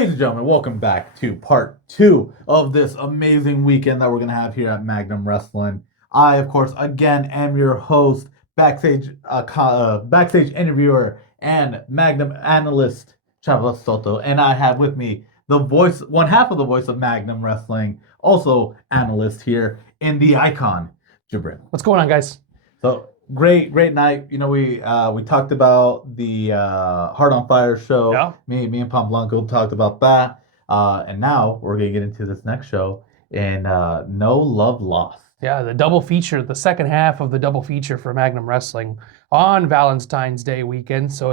Ladies and gentlemen, welcome back to part 2 of this amazing weekend that we're going to have here at Magnum Wrestling. I, of course, again am your host, backstage interviewer, and Magnum analyst, Chava Soto. And I have with me one half of the voice of Magnum Wrestling, also analyst here, in the icon, Jibrin. What's going on, guys? So, great night. You know, we talked about the Heart on Fire show. Yeah. Me and Pam Blanco talked about that. And now we're gonna get into this next show and No Love Lost. Yeah, the double feature, the second half of the double feature for Magnum Wrestling on Valentine's Day weekend. So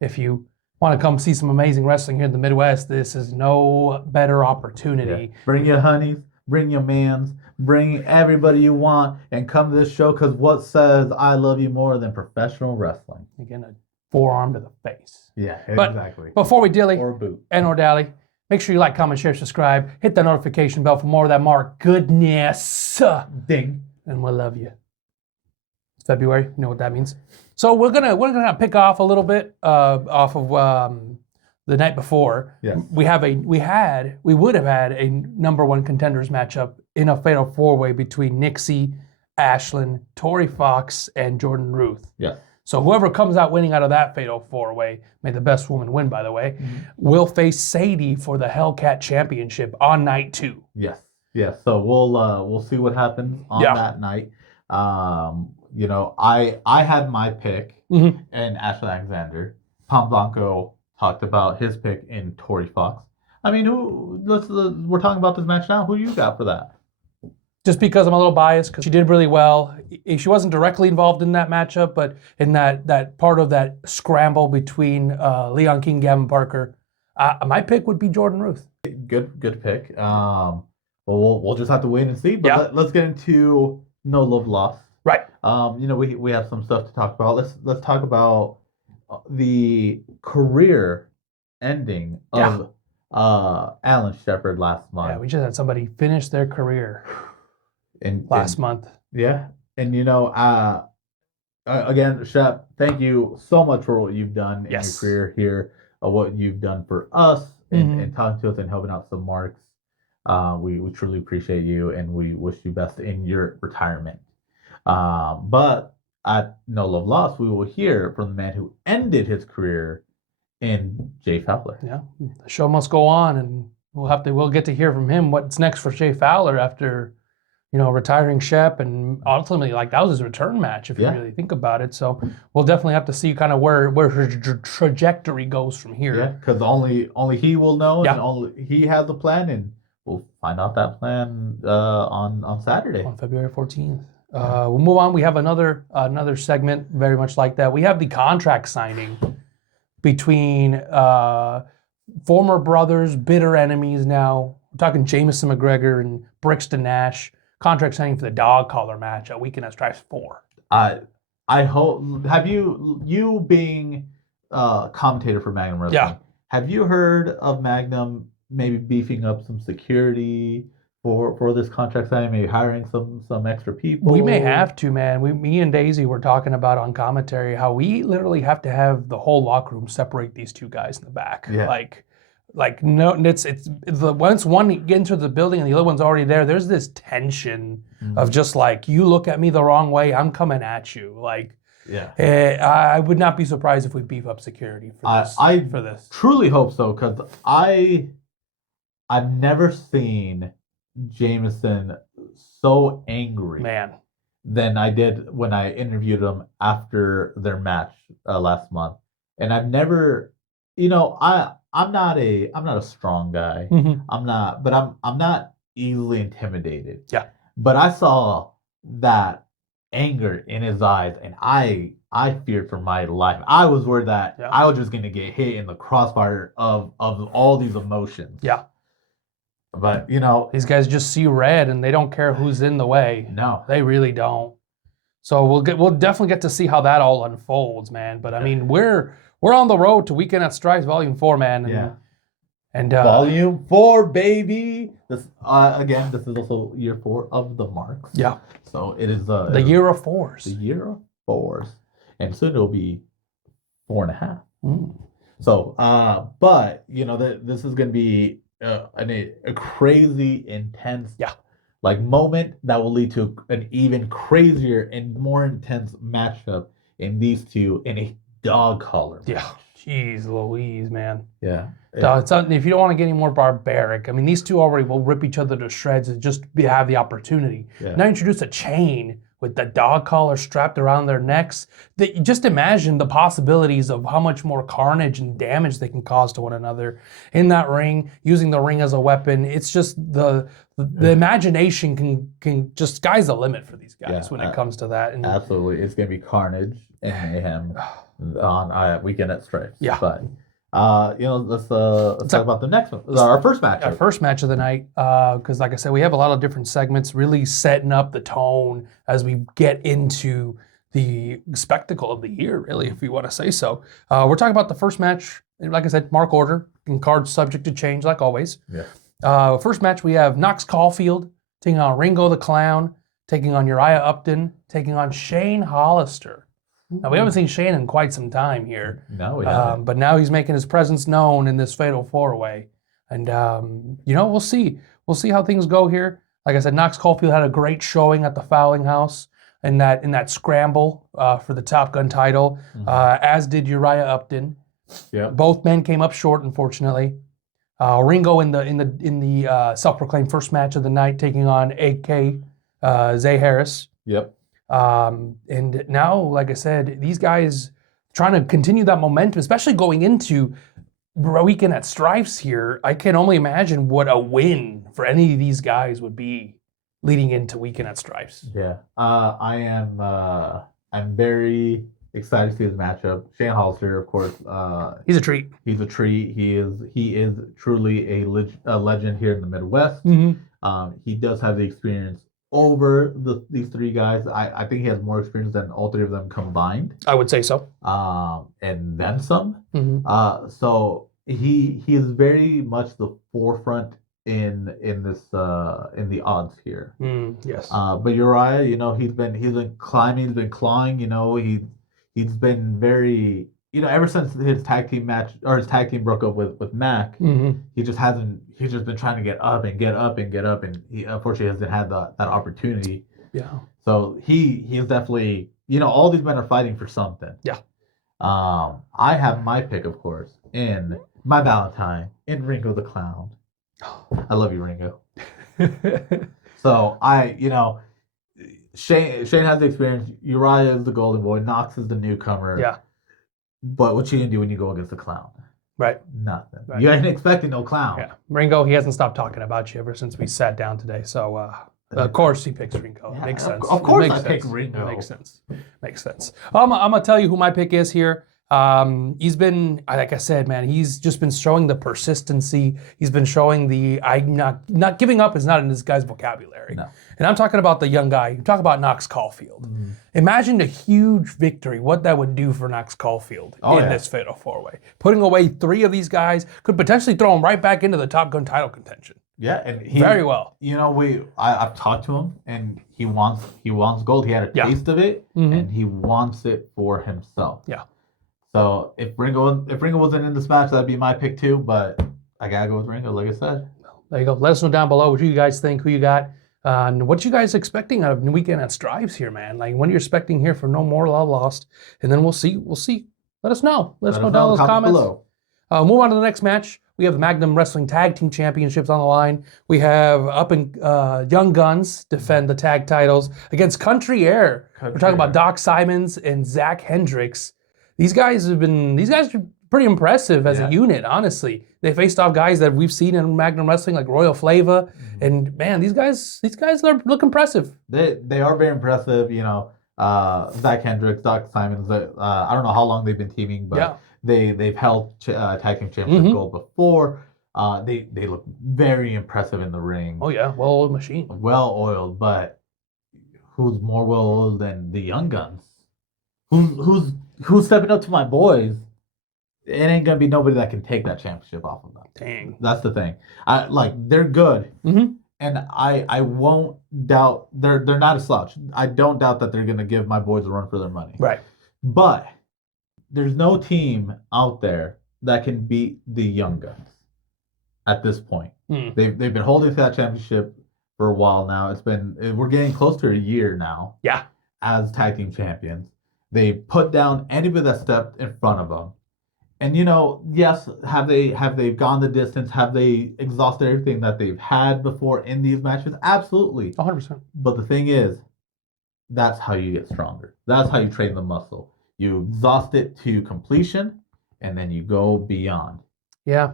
if you want to come see some amazing wrestling here in the Midwest, this is no better opportunity. Yeah. Bring your honeys, bring your mans, bring everybody you want, and come to this show, because what says I love you more than professional wrestling? Again, a forearm to the face. Yeah, but exactly. Before we dilly or boot or dally, make sure you like, comment, share, subscribe, hit that notification bell for more of that Mark goodness. Ding. And we'll love you. It's February, you know what that means. So we're gonna pick off a little bit off of the night before. Yes. We would have had a number one contenders matchup in a fatal four-way between Nixie, Ashlyn, Tori Fox, and Jordan Ruth. Yes. So whoever comes out winning out of that fatal four-way, may the best woman win, by the way, will face Sadie for the Hellcat Championship on night 2. Yes. So we'll see what happens on that night. You know, I had my pick in Ashley Alexander. Pam Blanco talked about his pick in Tori Fox. I mean, we're talking about this match now. Who you got for that? Just because I'm a little biased, because she did really well. She wasn't directly involved in that matchup, but in that part of that scramble between Leon King, Gavin Parker, my pick would be Jordan Ruth. Good pick. Well, we'll just have to wait and see. But let's get into No Love Lost. Right. You know, we have some stuff to talk about. Let's talk about the career ending of Alan Shepard last month. Yeah, we just had somebody finish their career last month. Yeah, and you know, again, Shep, thank you so much for what you've done in your career here, what you've done for us, and talking to us and helping out some marks. We truly appreciate you, and we wish you best in your retirement. But at No Love Lost, we will hear from the man who ended his career in Jay Fowler. Yeah, the show must go on, and we'll get to hear from him what's next for Jay Fowler after, you know, retiring Shep, and ultimately, like, that was his return match if you really think about it. So we'll definitely have to see kind of where her trajectory goes from here. Yeah, because only he will know, and only he has the plan, and we'll find out that plan on Saturday, on February 14th. We'll move on. We have another segment very much like that. We have the contract signing between former brothers, bitter enemies now. We're talking Jameson McGregor and Brixton Nash. Contract signing for the dog collar match at Weekend at Stripes 4. I hope, have you being commentator for Magnum Wrestling, have you heard of Magnum maybe beefing up some security for this contract signing, maybe hiring some extra people? We may have to, man. Me and Daisy were talking about on commentary how we literally have to have the whole locker room separate these two guys in the back. Yeah. Like no, it's once one gets into the building and the other one's already there, there's this tension of just like, you look at me the wrong way, I'm coming at you. Like, I would not be surprised if we beef up security for this. Truly hope so, because I've never seen Jameson so angry than I did when I interviewed him after their match last month. And I've never, you know, I'm not a strong guy. I'm not easily intimidated. Yeah. But I saw that anger in his eyes, and I feared for my life. I was worried that I was just gonna get hit in the crossfire of all these emotions. Yeah. But, you know, these guys just see red and they don't care who's in the way. No, they really don't. So we'll definitely get to see how that all unfolds, man. But I mean, we're on the road to Weekend at Stripes Volume 4, man. And Volume 4, baby. This again, this is also year 4 of the marks. Yeah. So it is the year of 4s. The year of 4s, and soon it'll be 4.5. So, but this is going to be a crazy, intense, like moment that will lead to an even crazier and more intense matchup in these two in a dog collar match. Yeah. Jeez Louise, man. Yeah. If you don't want to get any more barbaric, I mean, these two already will rip each other to shreds and just have the opportunity. Yeah. Now introduce a chain with the dog collar strapped around their necks. Just imagine the possibilities of how much more carnage and damage they can cause to one another in that ring, using the ring as a weapon. It's just the imagination can just, sky's the limit for these guys when it comes to that. And absolutely. It's going to be carnage and mayhem on Weekend at Stripes. Yeah. But let's talk about the next one. Our first match. Our first match of the night, because like I said, we have a lot of different segments really setting up the tone as we get into the spectacle of the year, really, if you want to say so. We're talking about the first match. Like I said, mark order and cards subject to change, like always. Yeah. First match, we have Knox Caulfield taking on Ringo the Clown, taking on Uriah Upton, taking on Shane Hollister. Now, we haven't seen Shane in quite some time here. No, we haven't. But now he's making his presence known in this fatal four-way. And, we'll see. We'll see how things go here. Like I said, Knox Caulfield had a great showing at the Fouling House in that scramble for the Top Gun title, as did Uriah Upton. Yeah. Both men came up short, unfortunately. Ringo in the self-proclaimed first match of the night, taking on A.K. Zay Harris. Yep. And now, like I said, these guys trying to continue that momentum, especially going into Weekend at Stripes here. I can only imagine what a win for any of these guys would be leading into Weekend at Stripes. Yeah. I'm very excited to see this matchup. Shane Hollister, of course. He's a treat. He's a treat. He is truly a legend here in the Midwest. He does have the experience over these three guys. I think he has more experience than all three of them combined. I would say so. And then some. So he is very much the forefront in the odds here. Yes. But Uriah, he's been climbing, he's been clawing. He's been very, ever since his tag team match or his tag team broke up with Mac, he just hasn't. He's just been trying to get up and get up and get up, and he unfortunately hasn't had that opportunity. Yeah. So he is definitely, all these men are fighting for something. Yeah. I have my pick, of course, in my Valentine, in Ringo the Clown. I love you, Ringo. So Shane has the experience. Uriah is the golden boy. Knox is the newcomer. Yeah. But what you gonna do when you go against the Clown? Right. Nothing. Right. You ain't expecting no Clown. Yeah. Ringo, he hasn't stopped talking about you ever since we sat down today. So, of course, he picks Ringo. Yeah, Makes sense. Of course, I pick Ringo. Makes sense. Makes sense. I'm gonna tell you who my pick is here. He's been, like I said, man, he's just been showing the persistency. He's been showing not giving up is not in this guy's vocabulary. No. And I'm talking about the young guy. You talk about Knox Caulfield. Imagine a huge victory, what that would do for Knox Caulfield in this fatal four-way. Putting away three of these guys could potentially throw him right back into the Top Gun title contention. Yeah, and very well. I've talked to him, and he wants gold. He had a taste of it, and he wants it for himself. Yeah. So if Ringo wasn't in this match, that'd be my pick too. But I gotta go with Ringo, like I said. There you go. Let us know down below what you guys think, who you got, and what you guys expecting out of Weekend at Stripes here, man. Like when you're expecting here for No More Love Lost, and then we'll see. Let us know. Let us know down in those comments. Below. Move on to the next match. We have the Magnum Wrestling Tag Team Championships on the line. We have Young Guns defend the tag titles against Country Air. We're talking about Doc Simons and Zach Hendricks. These guys are pretty impressive as a unit, honestly. They faced off guys that we've seen in Magnum Wrestling like Royal Flava, and man, these guys look impressive. They are very impressive. Zach Hendricks, Doc Simons. I don't know how long they've been teaming, but they've held tag team championship gold before. They look very impressive in the ring. Oh yeah, well-oiled machine. Well oiled, but who's more well oiled than the Young Guns? Who's stepping up to my boys? It ain't gonna be nobody that can take that championship off of them. Dang. That's the thing. They're good, and I won't doubt they're not a slouch. I don't doubt that they're gonna give my boys a run for their money. Right. But there's no team out there that can beat the Young Guns at this point. They've been holding to that championship for a while now. We're getting close to a year now. Yeah. As tag team champions, they put down anybody that stepped in front of them. And yes, have they gone the distance? Have they exhausted everything that they've had before in these matches? Absolutely, 100%. But the thing is, that's how you get stronger. That's how you train the muscle. You exhaust it to completion, and then you go beyond. Yeah.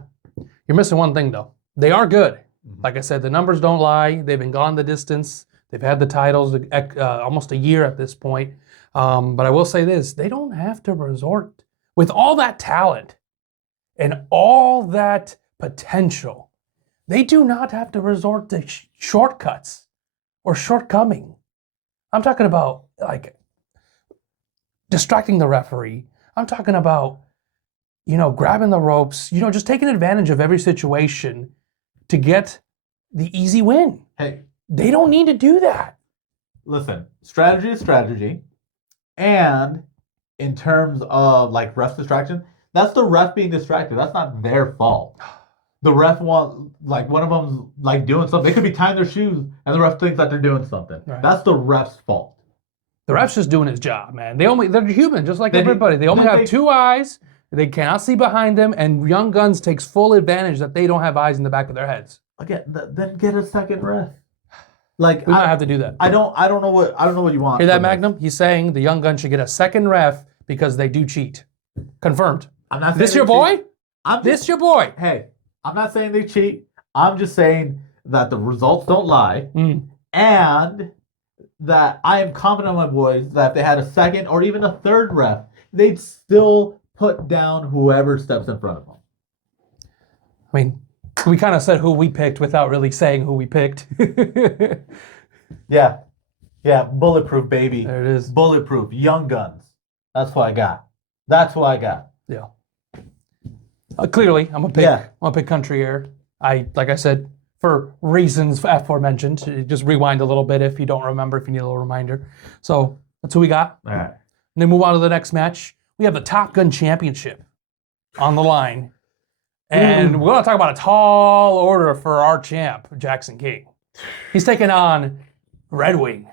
You're missing one thing, though. They are good. Like I said, the numbers don't lie. They've been gone the distance. They've had the titles almost a year at this point. But I will say this. They don't have to resort. With all that talent and all that potential, they do not have to resort to shortcuts or shortcoming. I'm talking about, like, distracting the referee. I'm talking about, grabbing the ropes, just taking advantage of every situation to get the easy win. Hey, they don't need to do that. Listen, strategy is strategy. And in terms of like ref distraction, that's the ref being distracted. That's not their fault. The ref one of them's like doing something. They could be tying their shoes and the ref thinks that they're doing something. Right. That's the ref's fault. The ref's just doing his job, man. They're human, just like everybody. They only have two eyes. They cannot see behind them, and Young Guns takes full advantage that they don't have eyes in the back of their heads. Again, then get a second ref. Like we might have to do that. I don't know what you want. Hear that, Magnum? He's saying the Young Guns should get a second ref because they do cheat. Confirmed. I'm not saying this your boy? This your boy? Hey, I'm not saying they cheat. I'm just saying that the results don't lie, and that I am confident in my boys that if they had a second or even a third ref, they'd still put down whoever steps in front of them. I mean, we kind of said who we picked without really saying who we picked. Yeah, bulletproof, baby. There it is. Bulletproof, Young Guns. That's what I got. Yeah. Clearly, I'm gonna pick Country Air. Like I said, for reasons aforementioned. Just rewind a little bit if you don't remember, if you need a little reminder. So that's who we got. All right. And then move on to the next match. We have the Top Gun Championship on the line. And we're going to talk about a tall order for our champ, Jackson King. He's taking on Red Wing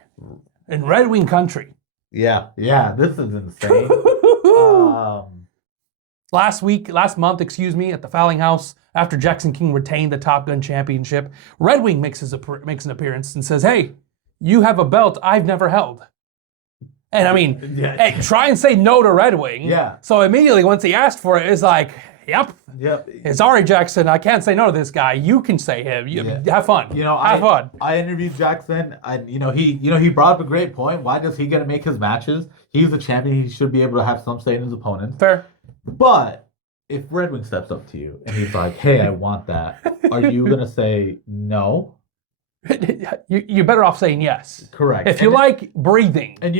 in Red Wing country. Yeah, this is insane. Last month, at the Fouling House, after Jackson King retained the Top Gun Championship, Red Wing makes an appearance and says, "Hey, you have a belt I've never held." And I mean, hey, try and say no to Red Wing. Yeah. So immediately, once he asked for it, it's like, Yep. Sorry, Jackson, I can't say no to this guy. You can say him. Have fun. Have fun. I interviewed Jackson, and he brought up a great point. Why does he get to make his matches? He's the champion. He should be able to have some say in his opponents. Fair. But if Red Wing steps up to you and he's like, "Hey, I want that," are you gonna say no? You're better off saying yes. Correct. If you like breathing. And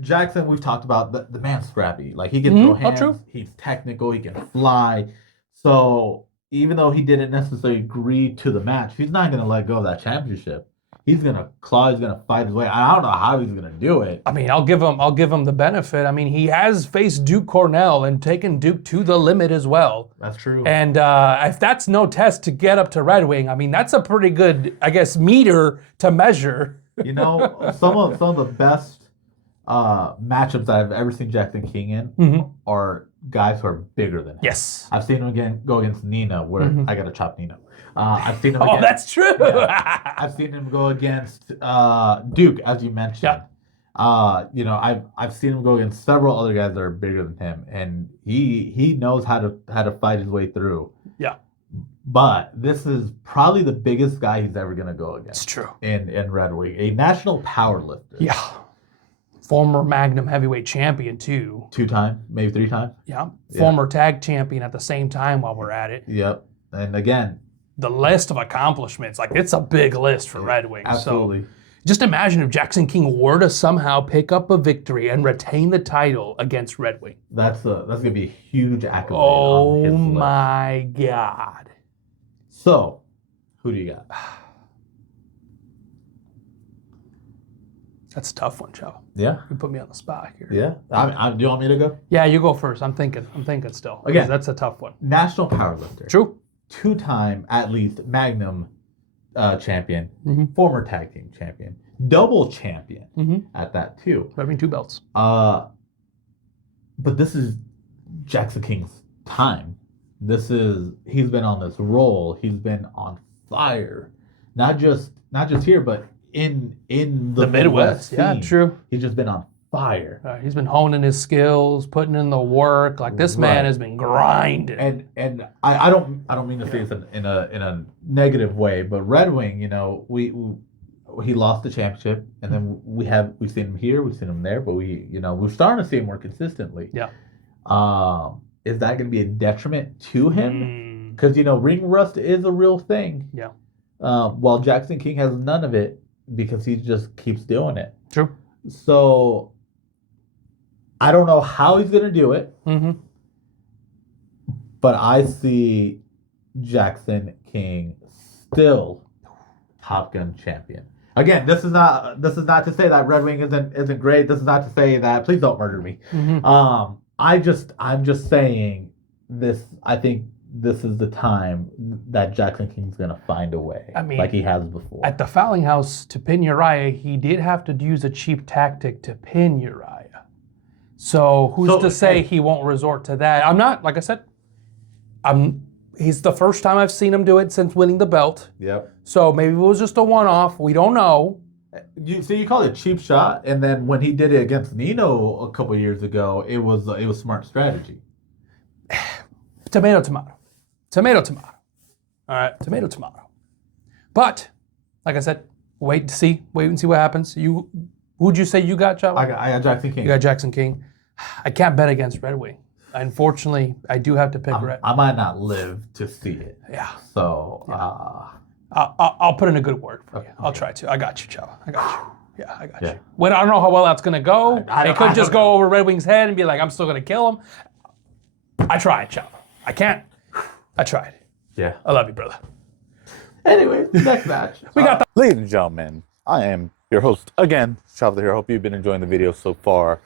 Jackson, we've talked about the man's scrappy. Like he can throw hands. True. He's technical. He can fly. So even though he didn't necessarily agree to the match, he's not gonna let go of that championship. He's gonna claw. He's gonna fight his way. I don't know how he's gonna do it. I mean, I'll give him the benefit. I mean, he has faced Duke Cornell and taken Duke to the limit as well. That's true. And if that's no test to get up to Red Wing, I mean, that's a pretty good, I guess, meter to measure. Some of the best matchups I've ever seen Jackson King in are guys who are bigger than him. Yes. I've seen him go against Nina, where I got to chop Nina. I've seen him. Oh, that's true. I've seen him go against Duke, as you mentioned. Yeah. I've seen him go against several other guys that are bigger than him, and he knows how to fight his way through. Yeah. But this is probably the biggest guy he's ever gonna go against. It's true. In Red Wing, a national power lifter. Yeah. Former Magnum heavyweight champion too. 2-time, maybe 3-time. Yeah. Former tag champion at the same time while we're at it. Yep. And again, the list of accomplishments, like it's a big list for Red Wing. Absolutely. So just imagine if Jackson King were to somehow pick up a victory and retain the title against Red Wing. That's gonna be a huge accolade. Oh on his list. my God. So, who do you got? That's a tough one, Joe. Yeah. You put me on the spot here. Yeah. Do you want me to go? Yeah, you go first. I'm thinking still. Again, that's a tough one. National powerlifter. True. 2-time, at least, Magnum champion. Mm-hmm. Former tag team champion. Double champion at that, too. Having 2 belts. But this is Jackson King's time. He's been on this roll. He's been on fire. Not just here, but in the Midwest scene. Yeah, true. He's just been on fire. He's been honing his skills, putting in the work. Like this man has been grinding. And I don't mean to say this in a negative way, but Red Wing, he lost the championship, and then we've seen him here, we've seen him there, but we're starting to see him more consistently. Yeah. Is that going to be a detriment to him? Because ring rust is a real thing. Yeah. While Jackson King has none of it because he just keeps doing it. True. So I don't know how he's going to do it. Mm-hmm. But I see Jackson King still Top Gun champion. Again, this is not to say that Red Wing isn't great. This is not to say that please don't murder me. Mm-hmm. I'm just saying this. I think this is the time that Jackson King's gonna find a way. I mean, like he has before. At the Fouling House to pin Uriah, he did have to use a cheap tactic to pin Uriah. So who's to say he won't resort to that? I'm not, like I said, he's the first time I've seen him do it since winning the belt. Yep. So maybe it was just a one-off. We don't know. You call it a cheap shot, and then when he did it against Nino a couple years ago, it was smart strategy. Tomato, tomato. Tomato, tomato. All right, tomato, tomato. But, like I said, wait and see what happens. Who'd you say you got, Chavo? I got Jackson King. You got Jackson King. I can't bet against Red Wing. Unfortunately, I do have to pick Red. I might not live to see it. Yeah. So, I'll put in a good word for you. I'll try to. I got you, Chavo. I got you. Yeah, I got you. Well, I don't know how well that's going to go. It could just go over Red Wing's head and be like, I'm still going to kill him. I tried, Chavo. I can't. I tried. Yeah. I love you, brother. Anyway, next match. Ladies and gentlemen, I am your host again, Chavo here. I hope you've been enjoying the video so far.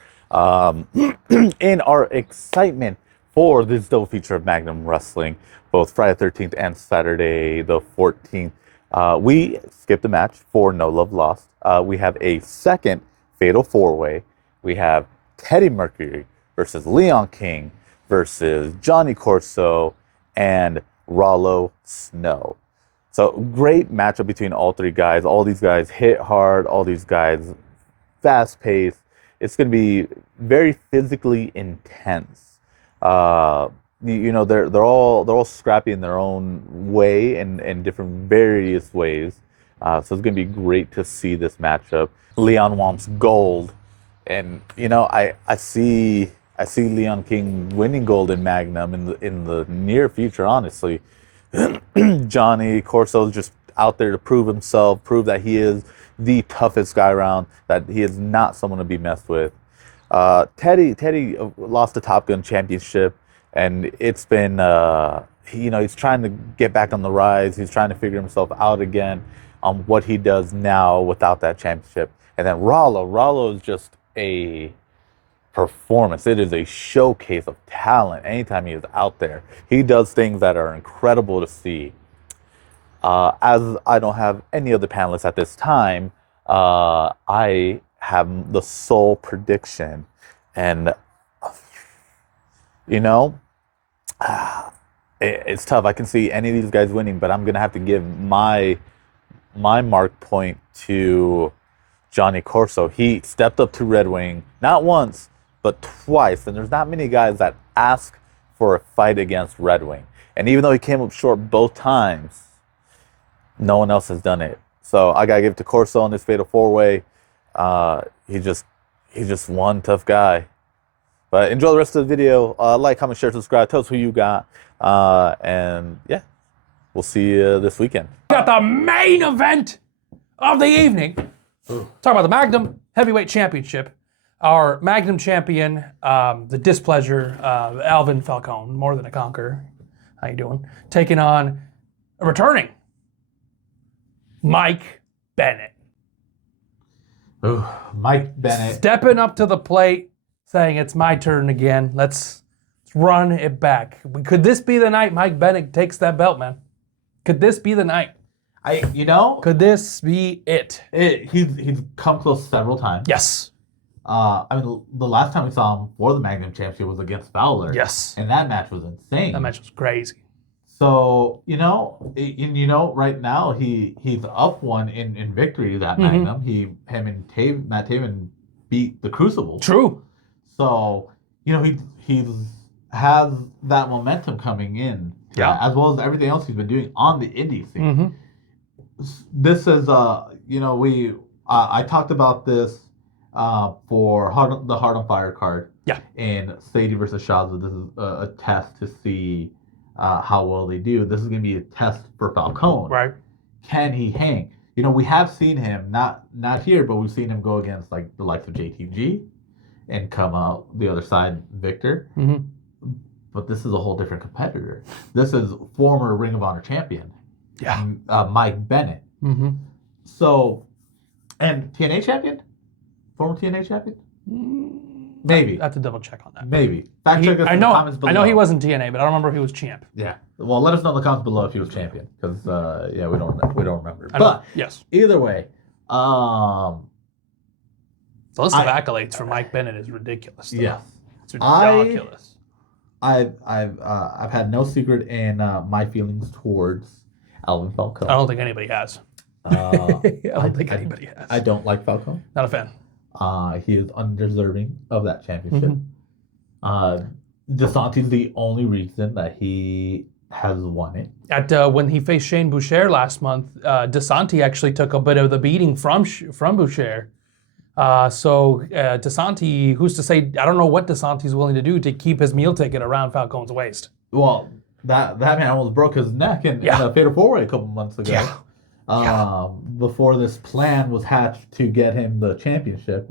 In our excitement for this double feature of Magnum Wrestling, both Friday 13th and Saturday the 14th, we skipped a match for No Love Lost. We have a second Fatal 4-Way. We have Teddy Mercury versus Leon King versus Johnny Corso and Rollo Snow. So great matchup between all three guys. All these guys hit hard. All these guys fast paced. It's going to be very physically intense. They're all scrappy in their own way and in different various ways. So it's going to be great to see this matchup. Leon wants gold, and I see Leon King winning gold in Magnum in the near future. Honestly, Johnny Corso's just out there to prove himself, prove that he is the toughest guy around, that he is not someone to be messed with. Teddy lost the Top Gun championship, and it's been he's trying to get back on the rise. He's trying to figure himself out again on what he does now without that championship. And then Rollo is just a performance. It is a showcase of talent anytime he is out there. He does things that are incredible to see. As I don't have any other panelists at this time, I have the sole prediction, and it's tough. I can see any of these guys winning, but I'm gonna have to give my mark point to Johnny Corso. He stepped up to Red Wing not once but twice, and there's not many guys that ask for a fight against Red Wing. And even though he came up short both times, no one else has done it. So I gotta give it to Corso on this Fatal 4-Way. He's just one tough guy. But enjoy the rest of the video. Like, comment, share, subscribe. Tell us who you got. And yeah, we'll see you this weekend. Got the main event of the evening. Talk about the Magnum Heavyweight Championship. Our Magnum champion, the Displeasure, Alvin Falcone, more than a conqueror. How you doing? Taking on returning Mike Bennett. Ooh, Mike Bennett. Stepping up to the plate, saying it's my turn again. Let's run it back. Could this be the night Mike Bennett takes that belt, man? Could this be the night? Could this be it? He's come close several times. Yes. The last time we saw him for the Magnum Championship was against Fowler. Yes. And that match was insane. That match was crazy. So, right now he's up one in victory, that Magnum. Him and Matt Taven beat the Crucible. True. So, he has that momentum coming in. Yeah. As well as everything else he's been doing on the indie scene. This is, I talked about this for the Heart on Fire card. Yeah. And Sadie versus Shaza. This is a test to see how well they do. This is going to be a test for Falcone. Right. Can he hang? We have seen him, not here, but we've seen him go against like the likes of JTG and come out the other side victor. But this is a whole different competitor. This is former Ring of Honor champion. Yeah. Mike Bennett. So, and TNA champion? Former TNA champion? Maybe. I have to double check on that. Maybe. Fact check us in the comments below. I know he wasn't TNA, but I don't remember if he was champ. Yeah. Well, let us know in the comments below if he was champion, because we don't remember. But yes. Either way, the list of accolades for Mike Bennett is ridiculous. Though. Yes. It's ridiculous. I've had no secret in my feelings towards Alvin Falcone. I don't think anybody has. I don't think anybody has. I don't like Falcone. Not a fan. He is undeserving of that championship. DeSanti's the only reason that he has won it. At when he faced Shane Boucher last month, DeSanti actually took a bit of the beating from Boucher. So DeSanti, who's to say? I don't know what DeSanti's willing to do to keep his meal ticket around Falcone's waist. Well, that man almost broke his neck in a fatal four-way a couple months ago. Before this plan was hatched to get him the championship.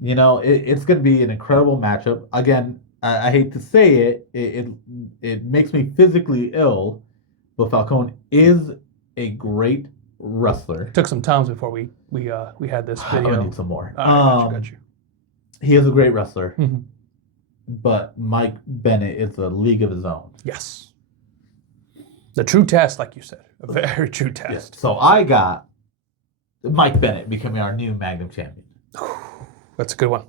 It's going to be an incredible matchup. Again, I hate to say it makes me physically ill, but Falcone is a great wrestler. It took some time before we had this video. I need some more. Got you. He is a great wrestler, but Mike Bennett is a league of his own. Yes. The true test, like you said. A very true test. Yes. So I got Mike Bennett becoming our new Magnum champion. That's a good one.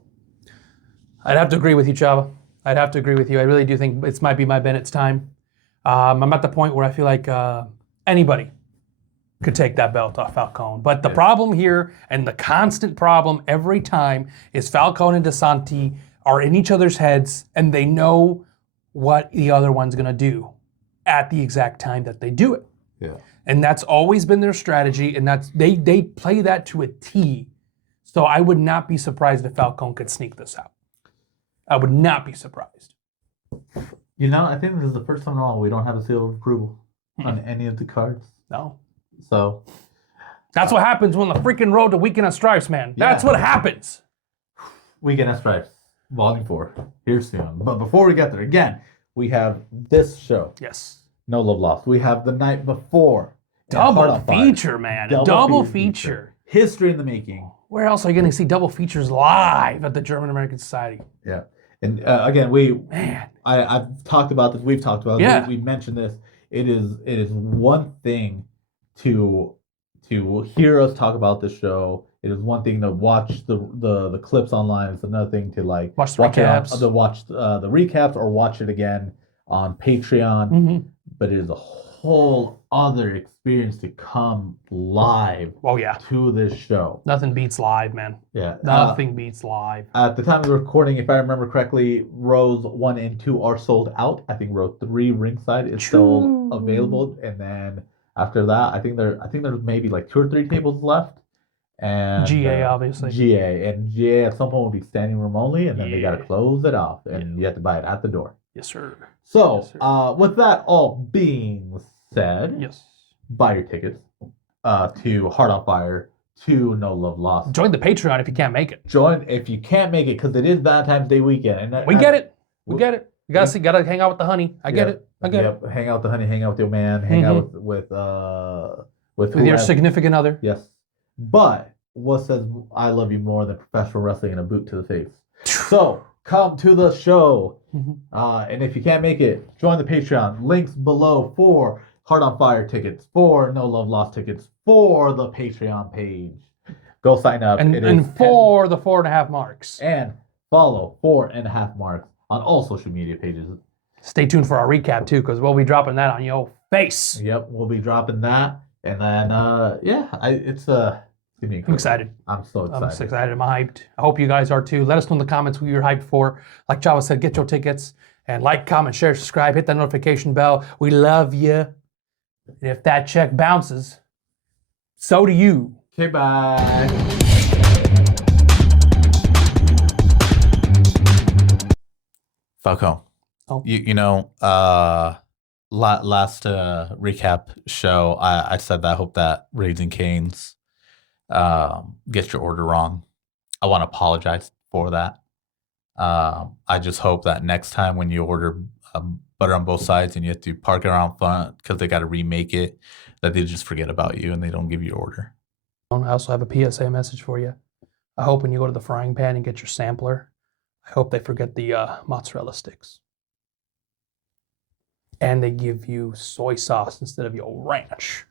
I'd have to agree with you, Chava. I'd have to agree with you. I really do think this might be my Bennett's time. I'm at the point where I feel like anybody could take that belt off Falcone. But the problem here, and the constant problem every time, is Falcone and DeSanti are in each other's heads, and they know what the other one's going to do at the exact time that they do it. Yeah. And that's always been their strategy, and that's they play that to a T. So I would not be surprised if Falcone could sneak this out. I would not be surprised. I think this is the first time in a while we don't have a seal of approval on any of the cards. No. So that's what happens when the freaking road to Weekend of Stripes, man. That's what happens. Weekend of Stripes, Volume 4, here soon. But before we get there, again, we have this show. Yes. No Love Lost. We have the night before. Double feature, man. Double feature. History in the making. Where else are you going to see double features live at the German American Society? Yeah. And again, I've talked about this. We've talked about it. We mentioned this. It is one thing to hear us talk about this show. It is one thing to watch the clips online. It's another thing to watch the recaps. Watch the recaps or watch it again on Patreon. But it is a whole other experience to come live to this show. Nothing beats live, man. Yeah. Nothing beats live. At the time of the recording, if I remember correctly, rows 1 and 2 are sold out. I think row 3 ringside is still available. And then after that, I think there's maybe like 2 or 3 tables left. And GA, obviously. GA at some point will be standing room only, and then they got to close it off, and you have to buy it at the door. Yes, sir. So, with that all being said, buy your tickets to Heart on Fire, to No Love Lost. Join the Patreon if you can't make it. Join if you can't make it, because it is Valentine's Day weekend. And we get it. We get it. You gotta hang out with the honey. I get it. Hang out with the honey. Hang out with your man. Hang out with your significant other. Yes. But what says I love you more than professional wrestling and a boot to the face? So come to the show. And if you can't make it, join the Patreon. Links below for Heart on Fire tickets, for No Love Lost tickets, for the Patreon page. Go sign up. And for the 4.5 marks. And follow 4.5 marks on all social media pages. Stay tuned for our recap too, because we'll be dropping that on your face. Yep, we'll be dropping that. And then it's I'm excited. I'm so excited. I'm so excited. I'm hyped. I hope you guys are too. Let us know in the comments who you're hyped for. Like Java said, get your tickets and like, comment, share, subscribe, hit that notification bell. We love you. And if that check bounces, so do you. Okay, bye. Falcone. Oh. Last recap show, I said that I hope that Raising Cane's gets your order wrong. I want to apologize for that. I just hope that next time when you order butter on both sides and you have to park it around front because they got to remake it, that they just forget about you and they don't give you your order. I also have a PSA message for you. I hope when you go to the frying pan and get your sampler, I hope they forget the mozzarella sticks. And they give you soy sauce instead of your ranch.